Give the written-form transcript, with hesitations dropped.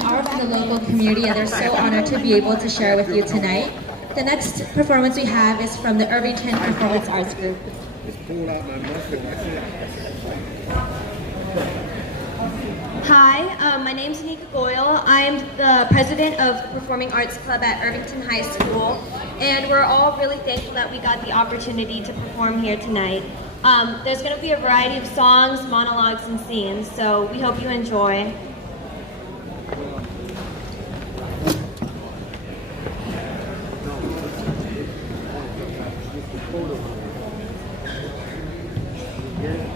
are from the local community and they're so honored to be able to share with you tonight. The next performance we have is from the Irvington Performance Arts Group. Hi, my name's Nika Goyle. I'm the president of the Performing Arts Club at Irvington High School, and we're all really thankful that we got the opportunity to perform here tonight. There's going to be a variety of songs, monologues, and scenes, so we hope you enjoy. Yeah.